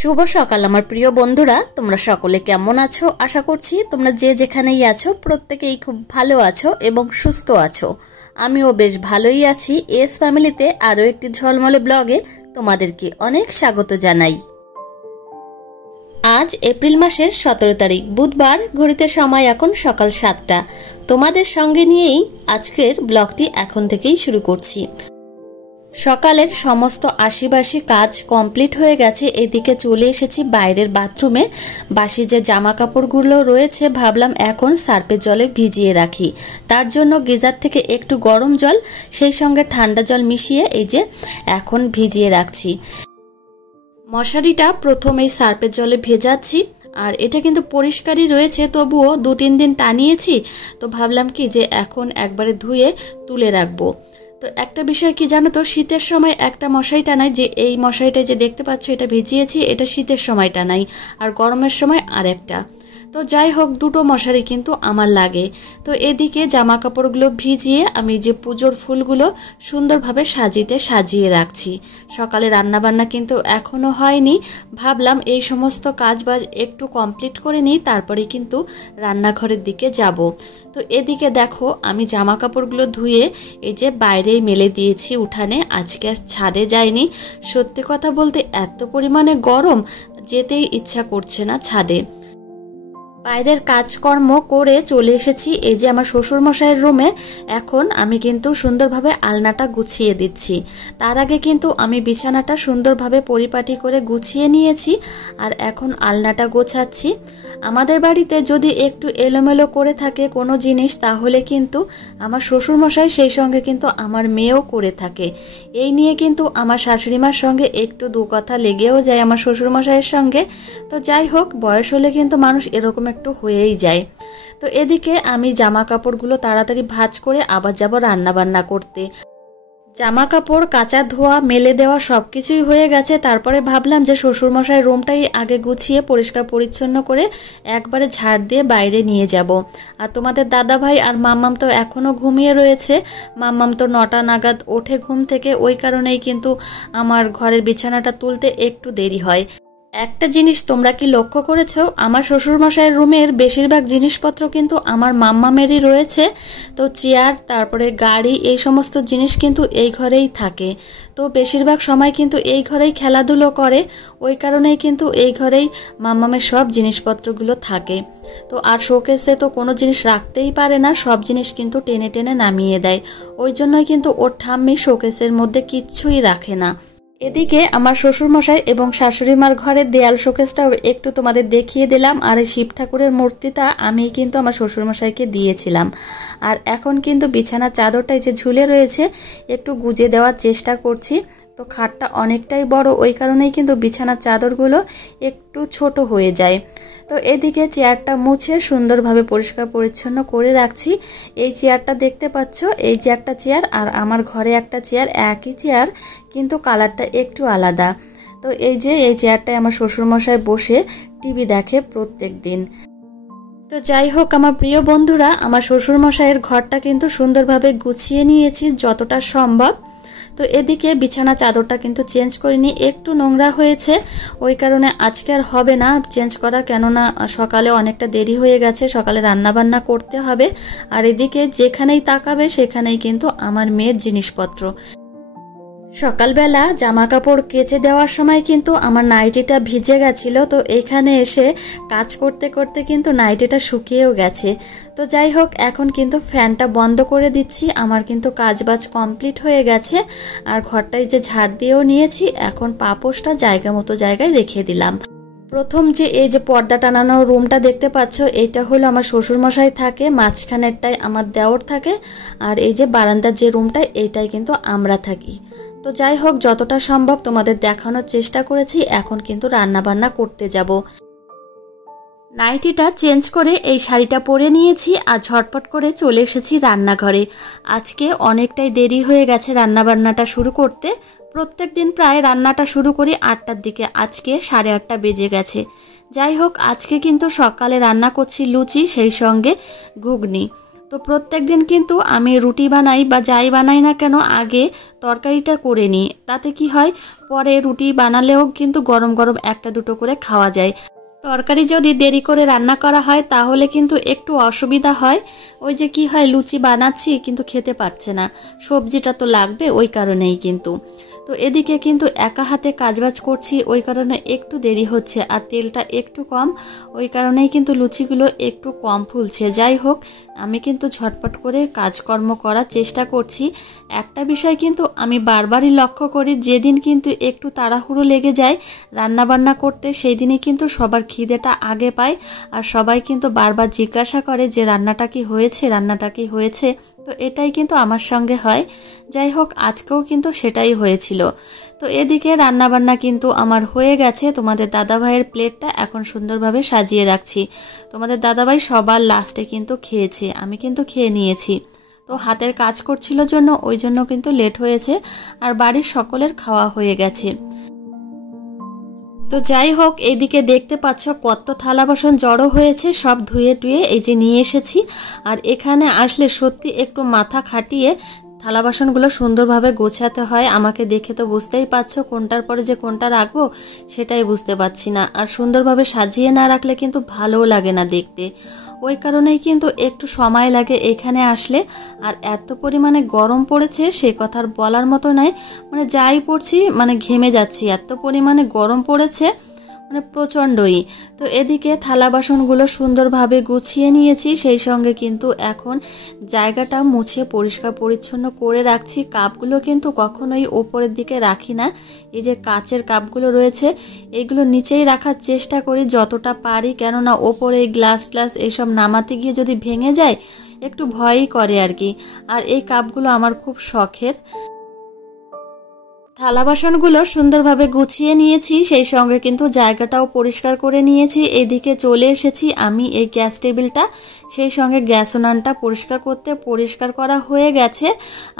শুভ সকাল আমার প্রিয় বন্ধুরা, তোমরা সকলে কেমন আছো? আশা করছি তোমরা যে যেখানেই আছো প্রত্যেকেই খুব ভালো আছো এবং সুস্থ আছো। আমিও বেশ ভালোই আছি। এস ফ্যামিলিতে আরও একটি ঝলমলে ব্লগে তোমাদেরকে অনেক স্বাগত জানাই। আজ এপ্রিল মাসের 17 তারিখ বুধবার, ঘড়িতে সময় এখন সকাল 7টা। তোমাদের সঙ্গে নিয়েই আজকের ব্লগটি এখন থেকেই শুরু করছি। সকালের সমস্ত আশিবাসি কাজ কমপ্লিট হয়ে গেছে। এদিকে চলে এসেছি বাইরের বাথরুমে। বাসি যে জামা কাপড়গুলো রয়েছে ভাবলাম এখন সার্ফের জলে ভিজিয়ে রাখি। তার জন্য গিজার থেকে একটু গরম জল সেই সঙ্গে ঠান্ডা জল মিশিয়ে এই যে এখন ভিজিয়ে রাখছি। মশারিটা প্রথমেই সার্ফের জলে ভেজাচ্ছি। আর এটা কিন্তু পরিষ্কারই রয়েছে, তবুও 2-3 দিন টানিয়েছি, তো ভাবলাম কি যে এখন একবারে ধুয়ে তুলে রাখবো। তো একটা বিষয় কি জানো তো, শীতের সময় একটা মশারি টানাই, যে এই মশারিটা যে দেখতে পাচ্ছ এটা ভিজিয়েছি, এটা শীতের সময় টানাই, আর গরমের সময় আরেকটা। তো যাই হোক, দুটো মশারি কিন্তু আমার লাগে। তো এদিকে জামা কাপড়গুলো ভিজিয়ে আমি যে পুজোর ফুলগুলো সুন্দরভাবে সাজিয়ে রাখছি। সকালে রান্নাবান্না কিন্তু এখনও হয়নি, ভাবলাম এই সমস্ত কাজ বাজ একটু কমপ্লিট করে নিই, তারপরে কিন্তু রান্নাঘরের দিকে যাব। তো এদিকে দেখো আমি জামা কাপড়গুলো ধুয়ে এই যে বাইরেই মেলে দিয়েছি উঠানে, আজকে আর ছাদে যাইনি। সত্যি কথা বলতে এত পরিমাণে গরম, যেতেই ইচ্ছা করছে না ছাদে। বাইরের কাজকর্ম করে চলে এসেছি এই যে আমার শ্বশুর মশাইয়ের রুমে। এখন আমি কিন্তু সুন্দরভাবে আলনাটা গুছিয়ে দিচ্ছি। তার আগে কিন্তু আমি বিছানাটা সুন্দরভাবে পরিপাটি করে গুছিয়ে নিয়েছি, আর এখন আলনাটা গোছাচ্ছি। আমাদের বাড়িতে যদি একটু এলোমেলো করে থাকে কোনো জিনিস, তাহলে কিন্তু আমার শ্বশুর মশাই সেই সঙ্গে কিন্তু আমার মেয়েও করে থাকে। এই নিয়ে কিন্তু আমার শাশুড়িমার সঙ্গে একটু দু কথা লেগেও যায় আমার শ্বশুর মশাইয়ের সঙ্গে। তো যাই হোক, বয়স হলে কিন্তু মানুষ এরকম একটু হয়েই যায়। তো এদিকে আমি জামা কাপড়গুলো তাড়াতাড়ি ভাঁজ করে আবার যাব রান্না বান্না করতে। জামা কাপড় কাচা ধোয়া মেলে দেওয়া সবকিছুই হয়ে গেছে। তারপরে ভাবলাম যে শ্বশুরমশাই রুমটাই আগে গুছিয়ে পরিষ্কার পরিচ্ছন্ন করে একবারে ঝাড় দিয়ে বাইরে নিয়ে যাব। আর তোমাদের দাদা ভাই আর মাম্মাম তো এখনও ঘুমিয়ে রয়েছে। মাম্মাম তো 9টা নাগাদ ওঠে ঘুম থেকে, ওই কারণেই কিন্তু আমার ঘরের বিছানাটা তুলতে একটু দেরি হয়। একটা জিনিস তোমরা কি লক্ষ্য করেছো, আমার শ্বশুরমশাইয়ের রুমের বেশিরভাগ জিনিসপত্র কিন্তু আমার মাম্মামেরই রয়েছে। তো চেয়ার, তারপরে গাড়ি, এই সমস্ত জিনিস কিন্তু এই ঘরেই থাকে। তো বেশিরভাগ সময় কিন্তু এই ঘরেই খেলাধুলো করে, ওই কারণেই কিন্তু এই ঘরেই মাম্মামের সব জিনিসপত্রগুলো থাকে। তো আর শোকেসে তো কোনো জিনিস রাখতেই পারে না, সব জিনিস কিন্তু টেনে টেনে নামিয়ে দেয়। ওই জন্যই কিন্তু ওর ঠাম্মি শোকেসের মধ্যে কিচ্ছুই রাখে না। এদিকে আমার শ্বশুরমশাই এবং শাশুড়িমার ঘরের দেয়াল শোকেসটাও একটু তোমাদের দেখিয়ে দিলাম। আর এই শিব ঠাকুরের মূর্তিটা আমি কিন্তু আমার শ্বশুরমশাইকে দিয়েছিলাম। আর এখন কিন্তু বিছানার চাদরটাই যে ঝুলে রয়েছে একটু গুজে দেওয়ার চেষ্টা করছি। তো খাটটা অনেকটাই বড়, ওই কারণেই কিন্তু বিছানার চাদরগুলো একটু ছোট হয়ে যায়। তো এদিকে চেয়ারটা মুছে সুন্দরভাবে পরিষ্কার পরিচ্ছন্ন করে রাখছি। এই চেয়ারটা দেখতে পাচ্ছ, এই যে একটা চেয়ার, আর আমার ঘরে একটা চেয়ার, একই চেয়ার কিন্তু কালারটা একটু আলাদা। তো এই যে এই চেয়ারটায় আমার শ্বশুরমশাই বসে টিভি দেখে প্রত্যেক দিন। তো যাই হোক আমার প্রিয় বন্ধুরা, আমার শ্বশুরমশাইয়ের ঘরটা কিন্তু সুন্দরভাবে গুছিয়ে নিয়েছি যতটা সম্ভব। তো এদিকে বিছানা চাদরটা কিন্তু চেঞ্জ করিনি, একটু নোংরা হয়েছে, ওই কারণে আজকে আর হবে না চেঞ্জ করা, কেননা সকালে অনেকটা দেরি হয়ে গেছে, সকালে রান্না বান্না করতে হবে। আর এদিকে যেখানেই তাকাবে সেখানেই কিন্তু আমার মেয়ের জিনিসপত্র। সকালবেলা জামা কাপড় কেচে দেওয়ার সময় কিন্তু আমার নাইটিটা ভিজে গেছিল। তো এখানে এসে কাজ করতে করতে কিন্তু নাইটিটা শুকিয়েও গেছে। তো যাই হোক, এখন কিন্তু ফ্যানটা বন্ধ করে দিচ্ছি। আমার কিন্তু কাজবাজ কমপ্লিট হয়ে গেছে। আর ঘরটায় যে ঝাড় দিয়েও নিয়েছি, এখন পাপোশটা জায়গা মতো জায়গায় রেখে দিলাম। প্রথম যে এই যে পর্দা টানানো রুমটা দেখতে পাচ্ছ, এইটা হলো আমার শ্বশুরমশাই থাকে, মাঝখানেরটায় আমার দেওর থাকে, আর এই যে বারান্দার যে রুমটা এইটাই কিন্তু আমরা থাকি। তো যাই হোক, যতটা সম্ভব তোমাদের দেখানোর চেষ্টা করেছি। এখন কিন্তু রান্না বান্না করতে যাব। নাইটিটা চেঞ্জ করে এই শাড়িটা পরে নিয়েছি আর ঝটপট করে চলে এসেছি রান্নাঘরে। আজকে অনেকটাই দেরি হয়ে গেছে রান্নাবান্নাটা শুরু করতে। প্রত্যেক দিন প্রায় রান্নাটা শুরু করি 8টার দিকে, আজকে 8:30 বেজে গেছে। যাই হোক, আজকে কিন্তু সকালে রান্না করছি লুচি, সেই সঙ্গে ঘুগনি। তো প্রত্যেক দিন কিন্তু আমি রুটি বানাই বা যাই বানাই না কেন আগে তরকারিটা করে নিই, তাতে কি হয় পরে রুটি বানালেও কিন্তু গরম গরম একটা দুটো করে খাওয়া যায়। তরকারি যদি দেরি করে রান্না করা হয় তাহলে কিন্তু একটু অসুবিধা হয়, ওই যে কি হয় লুচি বানাচ্ছি কিন্তু খেতে পারছে না, সবজিটা তো লাগবে ওই কারণেই কিন্তু। তো এদিকে কিন্তু একা হাতে কাজবাজ করছি ওই কারণে একটু দেরি হচ্ছে, আর তেলটা একটু কম ওই কারণেই কিন্তু লুচিগুলো একটু কম ফুলছে। যাই হোক আমি কিন্তু ঝটপট করে কাজকর্ম করার চেষ্টা করছি। একটা বিষয় কিন্তু আমি বারবারই লক্ষ্য করি, যেদিন কিন্তু একটু তাড়াহুড়ো লেগে যায় রান্নাবান্না করতে সেই দিনই কিন্তু সবার খিদেটা আগে পায়, আর সবাই কিন্তু বারবার জিজ্ঞাসা করে যে রান্নাটা কি হয়েছে, রান্নাটা কি হয়েছে। তো এটাই কিন্তু আমার সঙ্গে হয়। যাই হোক আজকেও কিন্তু সেটাই হয়েছিল। তো এদিকে রান্নাবান্না কিন্তু আমার হয়ে গেছে। তোমাদের দাদাভাইয়ের প্লেটটা এখন সুন্দরভাবে সাজিয়ে রাখছি। তোমাদের দাদাভাই সবার লাস্টে কিন্তু খেয়েছে, আমি কিন্তু খেয়ে নিয়েছি। তো হাতের কাজ করছিল জন্য ওই জন্য কিন্তু লেট হয়েছে, আর বাড়ির সকলের খাওয়া হয়ে গেছে। তো যাই হোক এইদিকে দেখতে পাচ্ছ কত থালা বাসন জড়ো হয়েছে, সব ধুয়ে টুয়ে এই যে নিয়ে এসেছি। আর এখানে আসলে সত্যি একটু মাথা খাটিয়ে থালা বাসনগুলো সুন্দরভাবে গোছাতে হয়। আমাকে দেখে তো বুঝতেই পারছো কোনটার পরে যে কোনটা রাখবো সেটাই বুঝতে পারছি না, আর সুন্দরভাবে সাজিয়ে না রাখলে কিন্তু ভালোও লাগে না দেখতে। ওই কারণেই কিন্তু একটু সময় লাগে এখানে আসলে। আর এত পরিমাণে গরম পড়েছে সে কথার বলার মতো নয়, মানে যাই পড়ছি মানে ঘেমে যাচ্ছি, এত পরিমাণে গরম পড়েছে মানে প্রচণ্ডই। তো এদিকে থালা বাসনগুলো সুন্দরভাবে গুছিয়ে নিয়েছি, সেই সঙ্গে কিন্তু এখন জায়গাটা মুছে পরিষ্কার পরিচ্ছন্ন করে রাখছি। কাপগুলো কিন্তু কখনোই ওপরের দিকে রাখি না, এই যে কাচের কাপগুলো রয়েছে এইগুলো নিচেই রাখার চেষ্টা করি যতটা পারি, কেননা ওপরে গ্লাস ট্লাস এইসব নামাতে গিয়ে যদি ভেঙে যায় একটু ভয়ই করে আর কি। আর এই কাপগুলো আমার খুব শখের। থালা বাসনগুলো সুন্দরভাবে গুছিয়ে নিয়েছি, সেই সঙ্গে কিন্তু জায়গাটাও পরিষ্কার করে নিয়েছি। এদিকে চলে এসেছি আমি এই গ্যাস টেবিলটা, সেই সঙ্গে গ্যাস উনানটা পরিষ্কার করা হয়ে গেছে।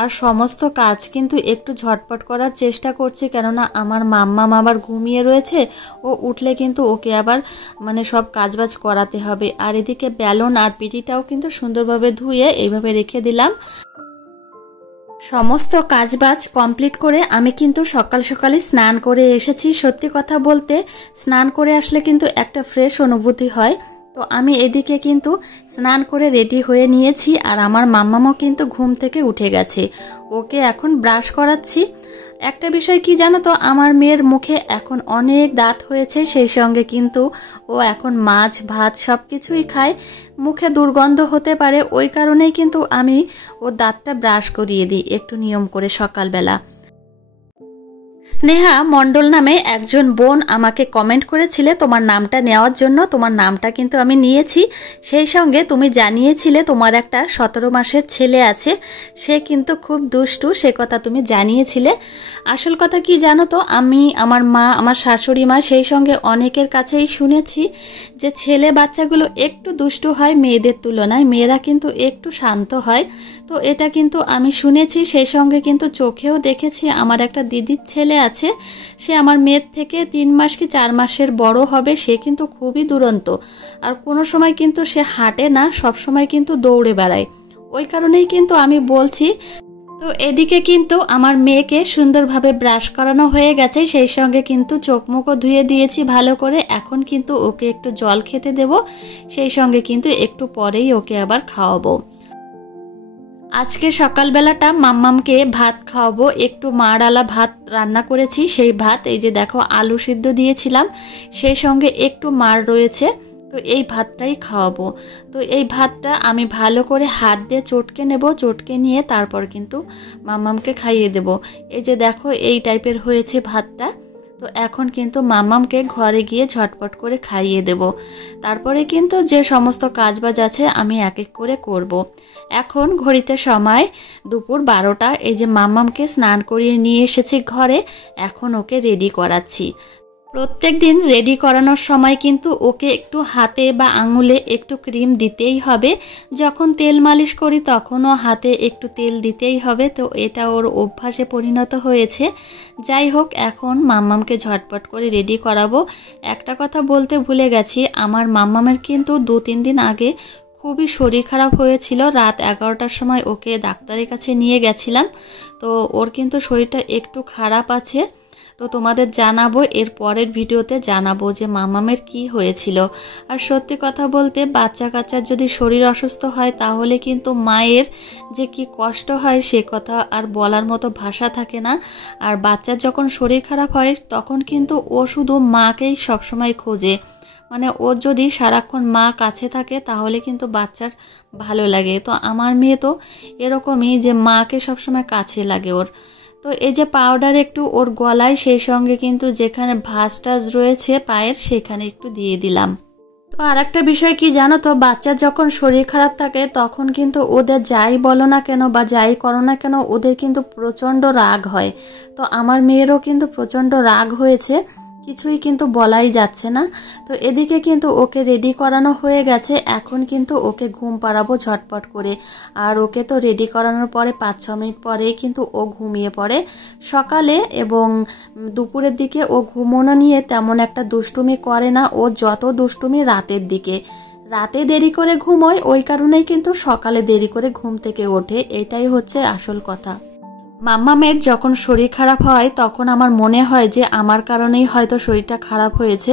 আর সমস্ত কাজ কিন্তু একটু ঝটপট করার চেষ্টা করছি, কেননা আমার মাম্মাম আবার ঘুমিয়ে রয়েছে, ও উঠলে কিন্তু ওকে আবার মানে সব কাজবাজ করাতে হবে। আর এদিকে বেলন আর পিটিটাও কিন্তু সুন্দরভাবে ধুয়ে এইভাবে রেখে দিলাম। সমস্ত কাজবাজ কমপ্লিট করে আমি কিন্তু সকাল সকালে স্নান করে এসেছি। সত্যি কথা বলতে স্নান করে আসলে কিন্তু একটা ফ্রেশ অনুভূতি হয়। তো আমি এদিকে কিন্তু স্নান করে রেডি হয়ে নিয়েছি, আর আমার মাম্মামও কিন্তু ঘুম থেকে উঠে গেছে, ওকে এখন ব্রাশ করাচ্ছি। একটা বিষয় কি জানো তো, আমার মেয়ের মুখে এখন অনেক দাঁত হয়েছে, সেই সঙ্গে কিন্তু ও এখন মাছ ভাত সব কিছুই খায়, মুখে দুর্গন্ধ হতে পারে, ওই কারণেই কিন্তু আমি ও দাঁতটা ব্রাশ করিয়ে দিই একটু নিয়ম করে সকালবেলা। স্নেহা মণ্ডল নামে একজন বোন আমাকে কমেন্ট করেছিলে তোমার নামটা নেওয়ার জন্য, তোমার নামটা কিন্তু আমি নিয়েছি। সেই সঙ্গে তুমি জানিয়েছিলে তোমার একটা 17 মাসের ছেলে আছে, সে কিন্তু খুব দুষ্টু, সে কথা তুমি জানিয়েছিলে। আসল কথা কি জানো তো, আমি আমার মা আমার শাশুড়ি মা সেই সঙ্গে অনেকের কাছেই শুনেছি যে ছেলে বাচ্চাগুলো একটু দুষ্টু হয় মেয়েদের তুলনায়, মেয়েরা কিন্তু একটু শান্ত হয়। তো এটা কিন্তু আমি শুনেছি, সেই সঙ্গে কিন্তু চোখেও দেখেছি। আমার একটা দিদির ছেলে আছে, সে আমার মেয়ের থেকে 3 মাস কি 4 মাসের বড় হবে, সে কিন্তু খুবই দুরন্ত, আর কোনো সময় কিন্তু সে হাঁটে না, সব সময় কিন্তু দৌড়ে বেড়ায়। ওই কারণেই কিন্তু আমি বলছি। তো এদিকে কিন্তু আমার মেয়েকে সুন্দরভাবে ব্রাশ করানো হয়ে গেছে, সেই সঙ্গে কিন্তু চোখ মুখও ধুয়ে দিয়েছি ভালো করে। এখন কিন্তু ওকে একটু জল খেতে দেব, সেই সঙ্গে কিন্তু একটু পরেই ওকে আবার খাওয়াবো। আজকে সকালবেলাটা মাম্মামকে ভাত খাওয়াবো, একটু মাড়ালা ভাত রান্না করেছি, সেই ভাত এই যে দেখো আলু সিদ্ধ দিয়েছিলাম, সেই সঙ্গে একটু মাড় রয়েছে, তো এই ভাতটাই খাওয়াবো। তো এই ভাতটা আমি ভালো করে হাত দিয়ে চটকে নেব, চটকে নিয়ে তারপর কিন্তু মাম্মামকে খাইয়ে দেব। এই যে দেখো এই টাইপের হয়েছে ভাতটা। তো এখন কিন্তু মাম্মামকে ঘরে গিয়ে ঝটপট করে খাইয়ে দেব, তারপরে কিন্তু যে সমস্ত কাজবাজ আছে আমি এক এক করে করব। এখন ঘড়িতে সময় দুপুর 12টা। এই যে মাম্মামকে স্নান করিয়ে নিয়ে এসেছি ঘরে, এখন ওকে রেডি করাচ্ছি। প্রত্যেক দিন রেডি করানোর সময় কিন্তু ওকে একটু হাতে বা আঙুলে একটু ক্রিম দিতেই হবে, যখন তেল মালিশ করি তখনও হাতে একটু তেল দিতেই হবে। তো এটা ওর অভ্যাসে পরিণত হয়েছে। যাই হোক এখন মাম্মামকে ঝটপট করে রেডি করাবো। একটা কথা বলতে ভুলে গেছি, আমার মাম্মামের কিন্তু 2-3 দিন আগে খুবই শরীর খারাপ হয়েছিল। রাত 11টার সময় ওকে ডাক্তারের কাছে নিয়ে গেছিলাম। তো ওর কিন্তু শরীরটা একটু খারাপ আছে। তো তোমাদের জানাবো, এর পরের ভিডিওতে জানাবো যে মামামের কি হয়েছিল। আর সত্যি কথা বলতে বাচ্চা কাচ্চার যদি শরীর অসুস্থ হয় তাহলে কিন্তু মায়ের যে কি কষ্ট হয় সে কথা আর বলার মতো ভাষা থাকে না। আর বাচ্চার যখন শরীর খারাপ হয় তখন কিন্তু ও শুধু মাকেই সবসময় খোঁজে। মানে ওর যদি সারাক্ষণ মা কাছে থাকে তাহলে কিন্তু বাচ্চার ভালো লাগে। তো আমার মেয়ে তো এরকমই, যে মাকে সবসময় কাছে লাগে ওর। তো এই যে পাউডার একটু ওর গলায়, সেই সঙ্গে কিন্তু যেখানে ভাঁজ টাজ রয়েছে পায়ের সেখানে একটু দিয়ে দিলাম। তো আর একটা বিষয় কি জানো তো, বাচ্চার যখন শরীর খারাপ থাকে তখন কিন্তু ওদের যাই বলো না কেন বা যাই করো না কেন ওদের কিন্তু প্রচণ্ড রাগ হয়। তো আমার মেয়েরও কিন্তু প্রচণ্ড রাগ হয়েছে, কিছুই কিন্তু বলাই যাচ্ছে না। তো এদিকে কিন্তু ওকে রেডি করানো হয়ে গেছে, এখন কিন্তু ওকে ঘুম পাড়াবো ঝটপট করে। আর ওকে তো রেডি করানোর পরে 5-6 মিনিট পরেই কিন্তু ও ঘুমিয়ে পড়ে। সকালে এবং দুপুরের দিকে ও ঘুমোনো নিয়ে তেমন একটা দুষ্টুমি করে না, ও যত দুষ্টুমি রাতের দিকে। রাতে দেরি করে ঘুমোয়, ওই কারণেই কিন্তু সকালে দেরি করে ঘুম থেকে ওঠে, এটাই হচ্ছে আসল কথা। মাম্মামের যখন শরীর খারাপ হয় তখন আমার মনে হয় যে আমার কারণেই হয়তো শরীরটা খারাপ হয়েছে,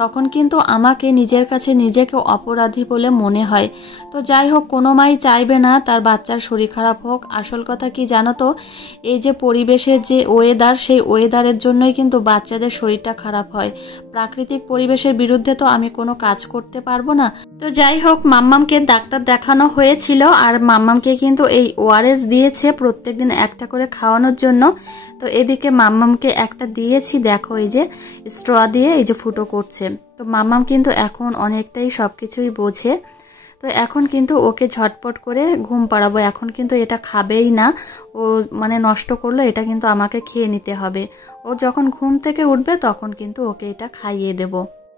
তখন কিন্তু আমাকে নিজের কাছে নিজেকে অপরাধী বলে মনে হয়। তো যাই হোক, কোনো মাই চাইবে না তার বাচ্চার শরীর খারাপ হোক। আসল কথা কি জানো তো, এই যে পরিবেশের যে ওয়েদার, সেই ওয়েদারের জন্যই কিন্তু বাচ্চাদের শরীরটা খারাপ হয়। প্রাকৃতিক পরিবেশের বিরুদ্ধে তো আমি কোনো কাজ করতে পারবো না। তো যাই হোক, মাম্মামকে ডাক্তার দেখানো হয়েছিল আর মাম্মামকে কিন্তু এই ওআরএস দিয়েছে প্রত্যেকদিন একটা করে খাওয়ানোর জন্য। তো এদিকে মাম্মামকে একটা দিয়েছি, দেখো এই যে স্ট্র দিয়ে এই যে ফুটো করছে। তো মাম্মাম কিন্তু এখন অনেকটাই সবকিছুই বোঝে। তো এখন কিন্তু ওকে ঝটপট করে ঘুম পাড়াবো। এখন কিন্তু এটা খাবেই না, ও মানে নষ্ট করলো, এটা কিন্তু আমাকে খেয়ে নিতে হবে। ও যখন ঘুম থেকে উঠবে তখন কিন্তু ওকে এটা খাইয়ে দেব।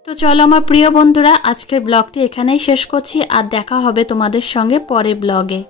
তো চলো আমার প্রিয় বন্ধুরা, আজকের ব্লগটি এখানেই শেষ করছি, আর দেখা হবে তোমাদের সঙ্গে পরের ব্লগে।